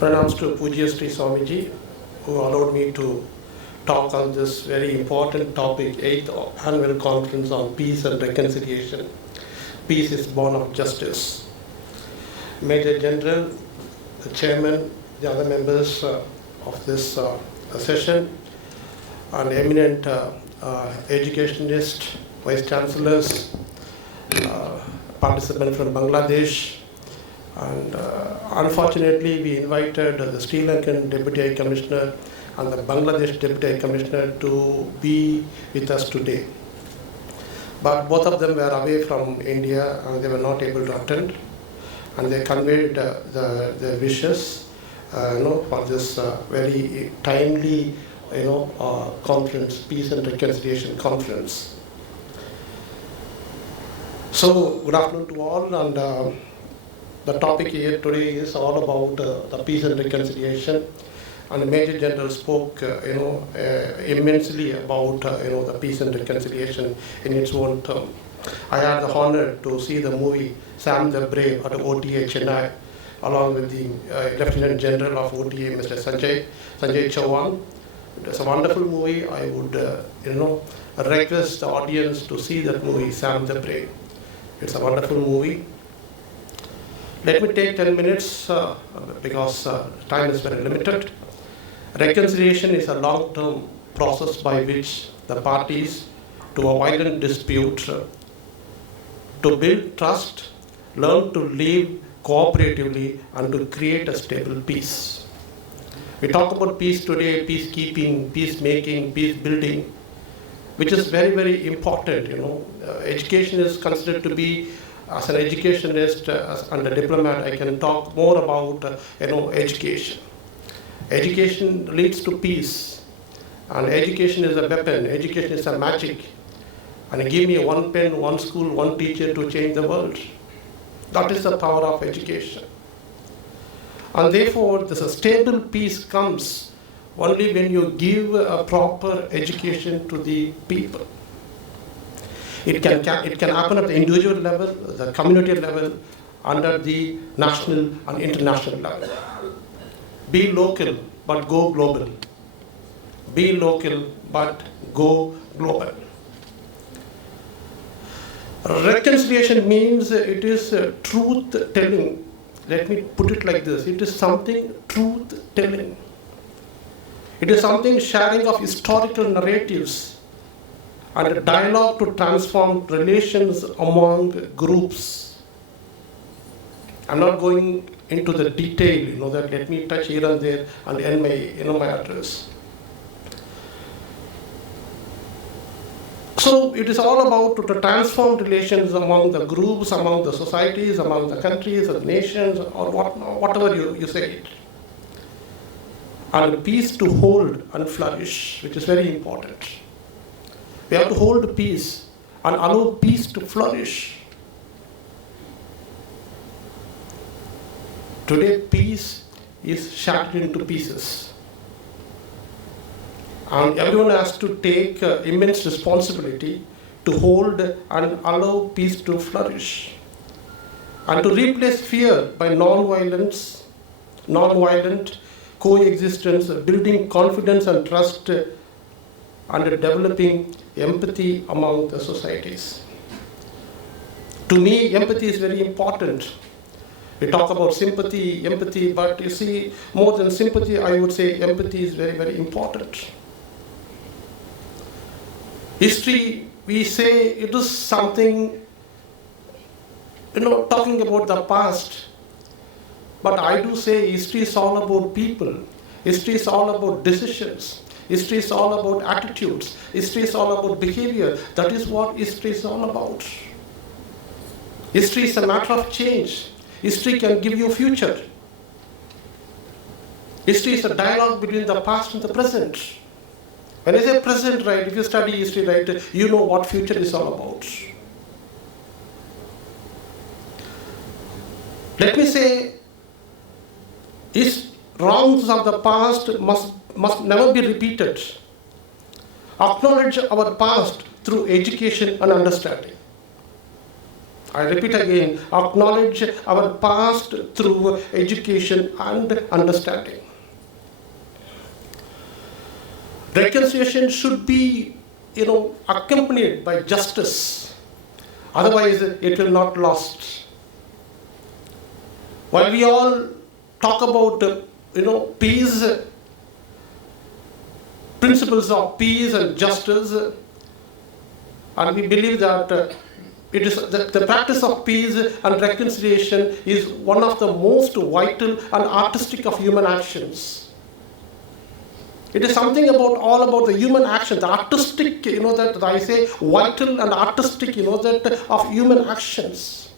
Pranams to Pujya Sri Swamiji, who allowed me to talk on this very important topic, 8th Annual Conference on Peace and Reconciliation. Peace is born of justice. Major General, the Chairman, the other members of this session, and eminent educationist, Vice Chancellors, participants from Bangladesh, and unfortunately we invited the Sri Lankan Deputy High Commissioner and the Bangladesh Deputy High Commissioner to be with us today. But both of them were away from India and they were not able to attend, and they conveyed their wishes for this very timely conference, Peace and Reconciliation Conference. So, good afternoon to all, and the topic here today is all about the peace and reconciliation. And the Major General spoke, immensely about, the peace and reconciliation in its own term. I had the honor to see the movie Sam the Brave at OTA Chennai, along with the Lieutenant General of OTA, Mr. Sanjay Chauhan. It was a wonderful movie. I would, request the audience to see that movie, Sam the Brave. It's a wonderful movie. Let me take 10 minutes because time is very limited. Reconciliation is a long-term process by which the parties to a violent dispute to build trust, learn to live cooperatively, and to create a stable peace. We talk about peace today, peacekeeping, peacemaking, peace building, which is very, very important. Education is considered to be, as an educationist and a diplomat, I can talk more about education. Education leads to peace, and education is a weapon. Education is a magic. And give me one pen, one school, one teacher to change the world. That is the power of education. And therefore, this stable peace comes only when you give a proper education to the people. It can happen at the individual level, the community level, under the national and international level. Be local, but go global. Be local, but go global. Reconciliation means it is truth-telling. Let me put it like this. It is something truth-telling. It is something sharing of historical narratives and a dialogue to transform relations among groups. I'm not going into the detail, that let me touch here and there and end my address. So it is all about to transform relations among the groups, among the societies, among the countries, the nations, or whatever you say it. And peace to hold and flourish, which is very important. We have to hold peace and allow peace to flourish. Today, peace is shattered into pieces. And everyone has to take immense responsibility to hold and allow peace to flourish. And to replace fear by non-violent coexistence, building confidence and trust, and developing empathy among the societies. To me, empathy is very important. We talk about sympathy, empathy, but you see, more than sympathy, I would say empathy is very, very important. History, we say it is something, talking about the past. But I do say history is all about people. History is all about decisions. History is all about attitudes. History is all about behavior. That is what history is all about. History is a matter of change. History can give you a future. History is a dialogue between the past and the present. When I say present, right, if you study history, right, you know what future is all about. Let me say, wrongs of the past must never be repeated. Acknowledge our past through education and understanding. I repeat again, acknowledge our past through education and understanding. Reconciliation should be, accompanied by justice. Otherwise, it will not last. While we all talk about, peace, principles of peace and justice, and we believe that it is the practice of peace and reconciliation is one of the most vital and artistic of human actions. It is something all about the human action, the artistic, that I say vital and artistic, that of human actions.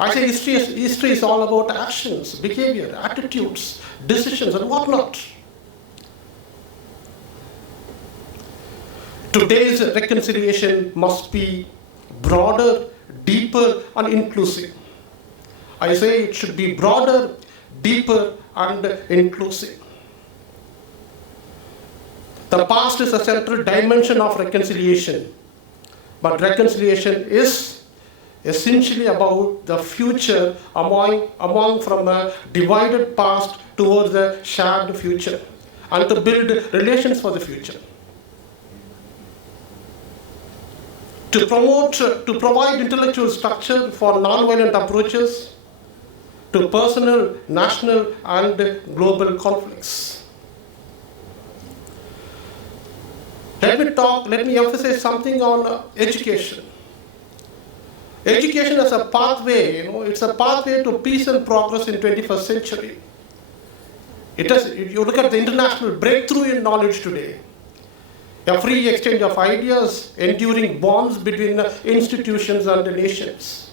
I say history is all about actions, behavior, attitudes, decisions, and whatnot. Today's reconciliation must be broader, deeper, and inclusive. I say it should be broader, deeper, and inclusive. The past is a central dimension of reconciliation, but reconciliation is essentially about the future among from a divided past towards a shared future, and to build relations for the future. To provide intellectual structure for non-violent approaches to personal, national, and global conflicts. Let me emphasize something on education. Education as a pathway, it's a pathway to peace and progress in 21st century. If you look at the international breakthrough in knowledge today, a free exchange of ideas, enduring bonds between institutions and nations.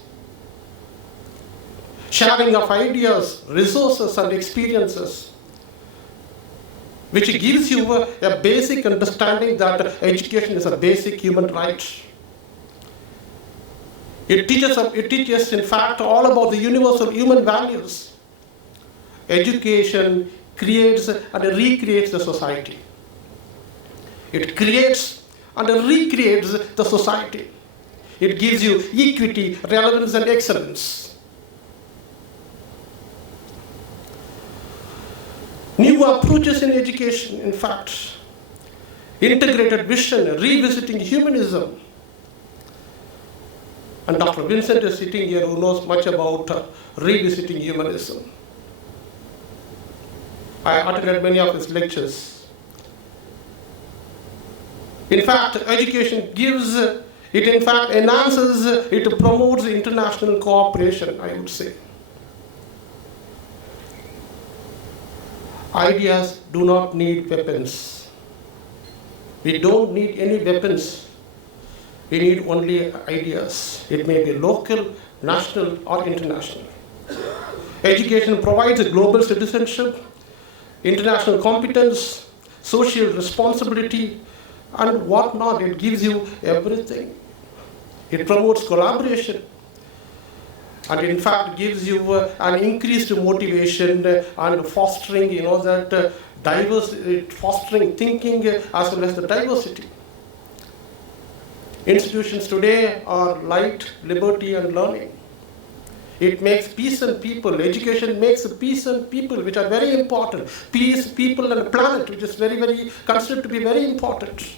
Sharing of ideas, resources, and experiences, which gives you a basic understanding that education is a basic human right. It teaches, in fact, all about the universal human values. Education creates and recreates the society. It creates and recreates the society. It gives you equity, relevance, and excellence. New approaches in education, in fact, integrated vision, revisiting humanism. And Dr. Vincent is sitting here who knows much about revisiting humanism. I attended many of his lectures. In fact, education enhances, it promotes international cooperation, I would say. Ideas do not need weapons. We don't need any weapons. We need only ideas. It may be local, national, or international. Education provides a global citizenship, international competence, social responsibility, and whatnot. It gives you everything. It promotes collaboration. And in fact gives you an increased motivation and fostering, that fostering thinking as well as the diversity. Institutions today are light, liberty, and learning. It makes peace and people. Education makes peace and people, which are very important. Peace, people, and planet, which is very, very considered to be very important.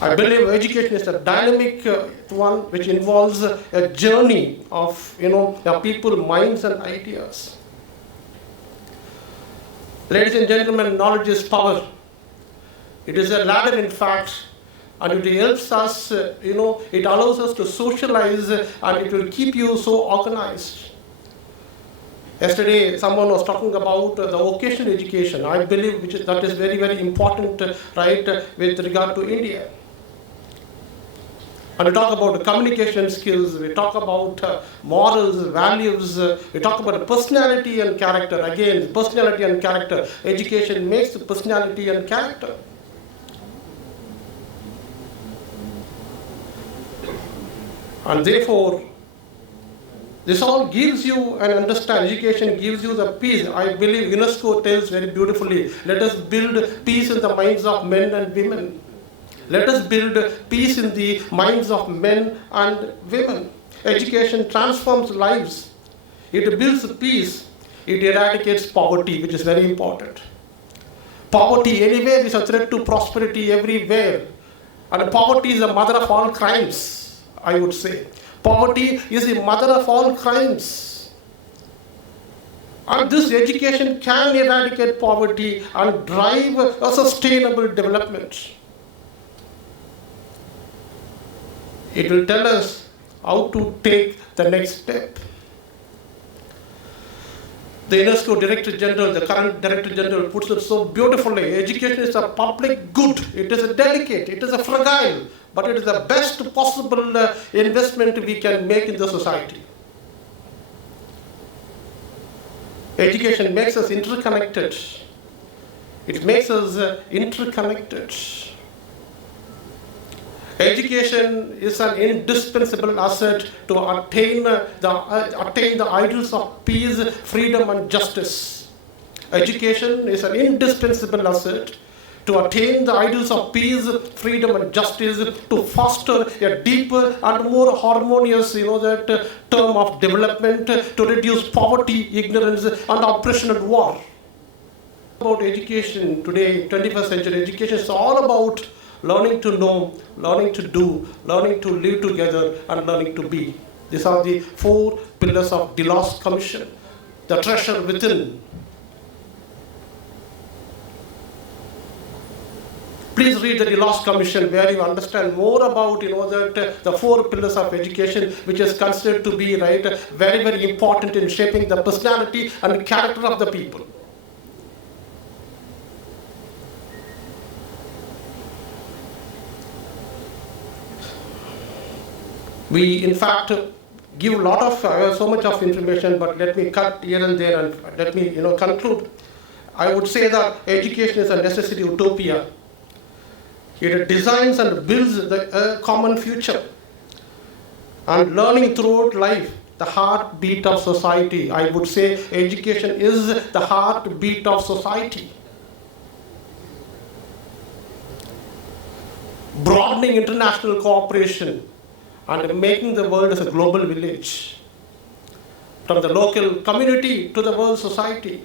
I believe education is a dynamic one which involves a journey of people, minds, and ideas. Ladies and gentlemen, knowledge is power. It is a ladder, in fact, and it helps us, it allows us to socialize, and it will keep you so organized. Yesterday, someone was talking about the vocational education. I believe that is very, very important, with regard to India. And we talk about communication skills, we talk about morals, values, we talk about personality and character. Again, personality and character. Education makes personality and character. And therefore, this all gives you an understanding. Education gives you the peace. I believe UNESCO tells very beautifully, let us build peace in the minds of men and women. Let us build peace in the minds of men and women. Education transforms lives. It builds peace. It eradicates poverty, which is very important. Poverty anywhere is a threat to prosperity everywhere. And poverty is the mother of all crimes, I would say. Poverty is the mother of all crimes. And this education can eradicate poverty and drive a sustainable development. It will tell us how to take the next step. The UNESCO Director General, the current Director General, puts it so beautifully. Education is a public good. It is a delicate, it is a fragile, but it is the best possible investment we can make in the society. Education makes us interconnected. It makes us interconnected. Education is an indispensable asset to attain the ideals of peace, freedom, and justice. Education is an indispensable asset to attain the ideals of peace, freedom, and justice, to foster a deeper and more harmonious, term of development, to reduce poverty, ignorance, and oppression and war. About education today, 21st century education is all about learning to know, learning to do, learning to live together, and learning to be. These are the 4 pillars of the Delos Commission, the treasure within. Please read the Delos Commission, where you understand more about the 4 pillars of education, which is considered to be very, very important in shaping the personality and character of the people. We, in fact, give a lot of, so much of information, but let me cut here and there and let me, conclude. I would say that education is a necessary utopia. It designs and builds a common future. And learning throughout life, the heartbeat of society. I would say education is the heartbeat of society. Broadening international cooperation and making the world as a global village. From the local community to the world society.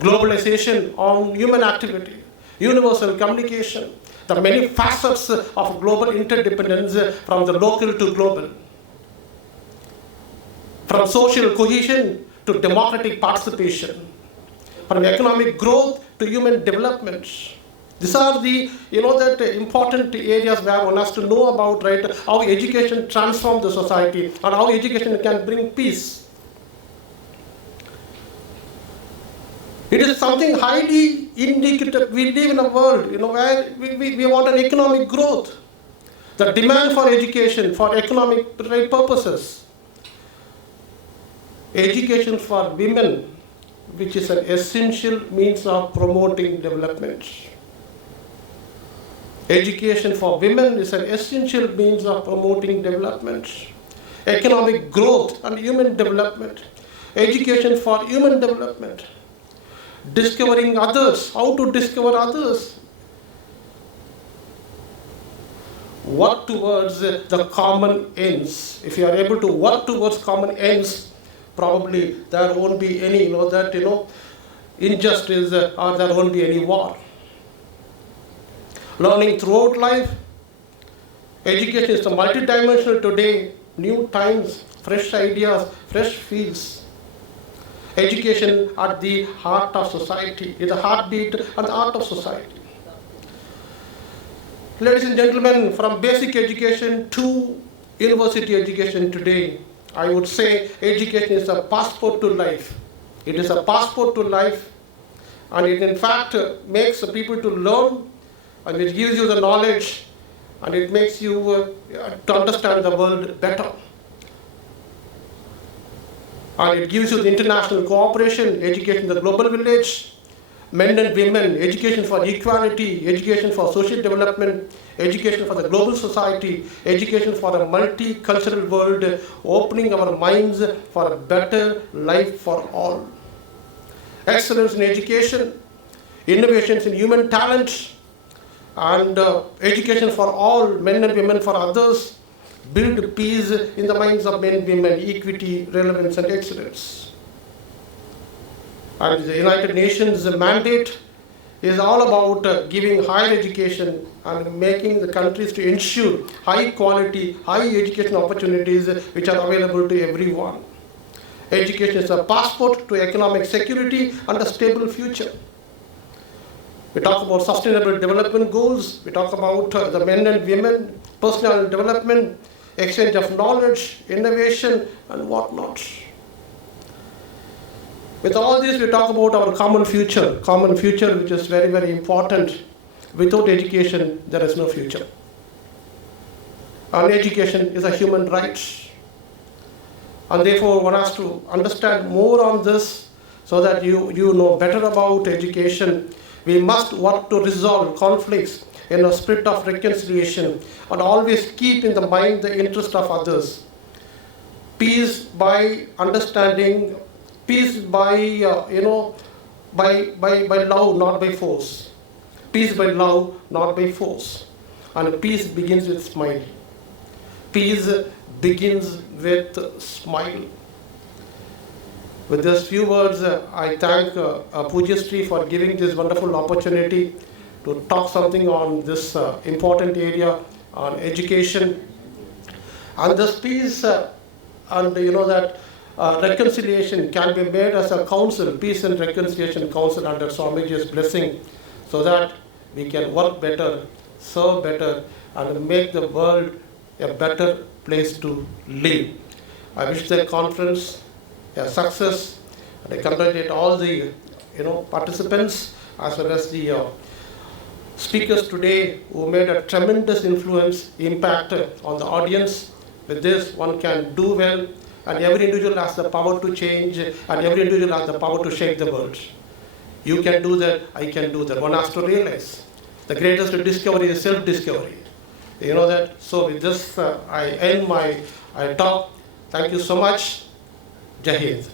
Globalization on human activity. Universal communication. The many facets of global interdependence from the local to global. From social cohesion to democratic participation. From economic growth to human development. These are the, important areas where one has to know about, how education transforms the society and how education can bring peace. It is something highly indicative. We live in a world, where we want an economic growth. The demand for education, for economic purposes. Education for women, which is an essential means of promoting development. Education for women is an essential means of promoting development. Economic growth and human development. Education for human development. Discovering others, how to discover others. Work towards the common ends. If you are able to work towards common ends, probably there won't be any, injustice or there won't be any war. Learning throughout life. Education is multidimensional today. New times, fresh ideas, fresh fields. Education at the heart of society, is the heartbeat and the heart of society. Ladies and gentlemen, from basic education to university education today, I would say education is a passport to life. It is a passport to life, and it in fact makes the people to learn, and it gives you the knowledge, and it makes you to understand the world better. And it gives you the international cooperation, education in the global village, men and women, education for equality, education for social development, education for the global society, education for a multicultural world, opening our minds for a better life for all. Excellence in education, innovations in human talent, and education for all, men and women for others, build peace in the minds of men and women, equity, relevance, and excellence. And the United Nations mandate is all about giving higher education and making the countries to ensure high quality, high education opportunities which are available to everyone. Education is a passport to economic security and a stable future. We talk about sustainable development goals, we talk about the men and women, personal development, exchange of knowledge, innovation, and whatnot. With all this, we talk about our common future which is very, very important. Without education, there is no future. And education is a human right. And therefore, one has to understand more on this so that you know better about education. We must work to resolve conflicts in a spirit of reconciliation and always keep in the mind the interest of others. Peace by understanding, peace by, by love, not by force. Peace by love, not by force. And peace begins with smile. Peace begins with smile. With these few words, I thank Pujyasri for giving this wonderful opportunity to talk something on this important area on education. And this peace, and that reconciliation can be made as a council, peace and reconciliation council under Swamiji's blessing, so that we can work better, serve better, and make the world a better place to live. I wish the conference a success, and I congratulate all the participants as well as the speakers today who made a tremendous impact on the audience. With this, one can do well, and every individual has the power to change, and every individual has the power to shake the world. You can do that, I can do that. One has to realize the greatest discovery is self-discovery. You know that? So with this, I end my talk. Thank you so much. Jai Hind.